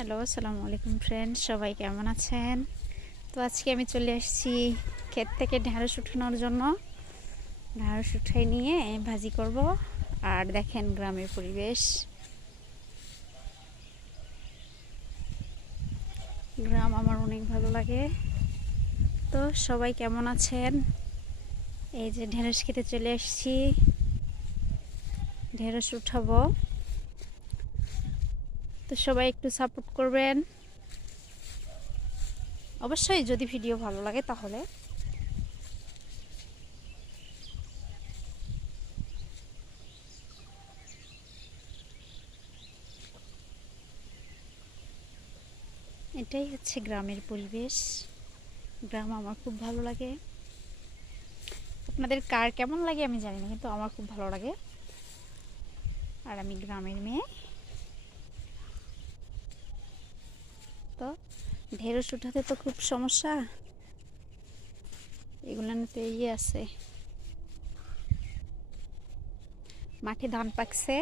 Hello, আসসালামু আলাইকুম friend, সবাই কেমন আছেন? তো আজকে আমি চলে আসছি ক্ষেত থেকে ঢেঁড়স উঠানোর জন্য। ঢেঁড়স উঠাই নিয়ে ভাজি করব। আর দেখেন গ্রামের পরিবেশ, গ্রাম আমার অনেক ভালো লাগে। তো সবাই কেমন আছেন? এই যে ঢেঁড়স খেতে চলে আসছি, ঢেঁড়স উঠাবো। তো সবাই একটু সাপোর্ট করবেন অবশ্যই, যদি ভিডিও ভালো লাগে তাহলে। এটাই হচ্ছে গ্রামের পরিবেশ। গ্রাম আমার খুব ভালো লাগে। আপনাদের কার কেমন লাগে আমি জানি না, কিন্তু আমার খুব ভালো লাগে। আর আমি গ্রামের মেয়ে। তো ঢেঁড়স উঠাতে তো খুব সমস্যা, এগুলো তো আছে। মাঠে ধান পাকছে,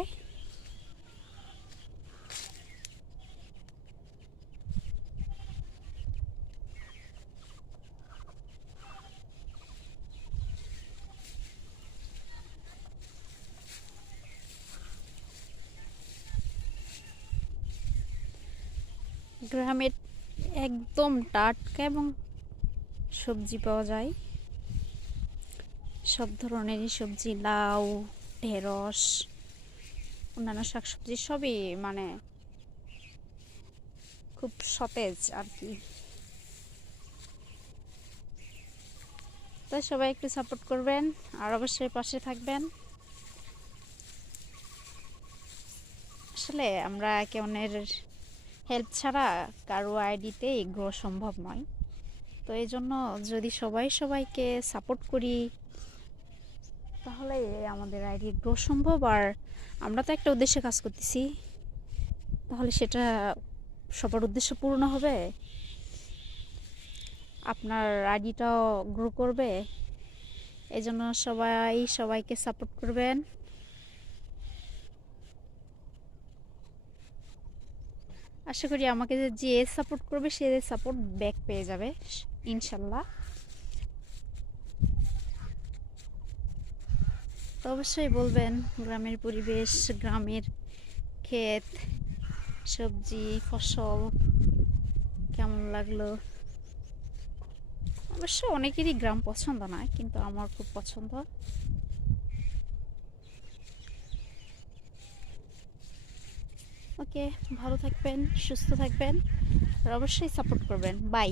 গ্রামের একদম টাটকা এবং সবজি পাওয়া যায়, সব ধরনেরই সবজি, লাউ, ঢেঁড়স, অন্যান্য শাকসবজি সবই মানে খুব সতেজ আর কি। তাই সবাই একটু সাপোর্ট করবেন আর অবশ্যই পাশে থাকবেন। আসলে আমরা একে অন্যের হেল্প ছাড়া কারো আইডিতে গ্রো সম্ভব নয়। তো এই জন্য যদি সবাই সবাইকে সাপোর্ট করি তাহলে আমাদের আইডি গ্রো সম্ভব। আর আমরা তো একটা উদ্দেশ্যে কাজ করতেছি, তাহলে সেটা সবার উদ্দেশ্য পূর্ণ হবে, আপনার আইডিটাও গ্রো করবে। এই জন্য সবাই সবাইকে সাপোর্ট করবেন। আশা করি আমাকে যে সাপোর্ট করবে সে সাপোর্ট ব্যাক পেয়ে যাবে ইনশাল্লাহ। তো অবশ্যই বলবেন গ্রামের পরিবেশ, গ্রামের ক্ষেত, সবজি, ফসল কেমন লাগলো। অবশ্য অনেকেরই গ্রাম পছন্দ না, কিন্তু আমার খুব পছন্দ। ওকে, ভালো থাকবেন, সুস্থ থাকবেন আর অবশ্যই সাপোর্ট করবেন। বাই।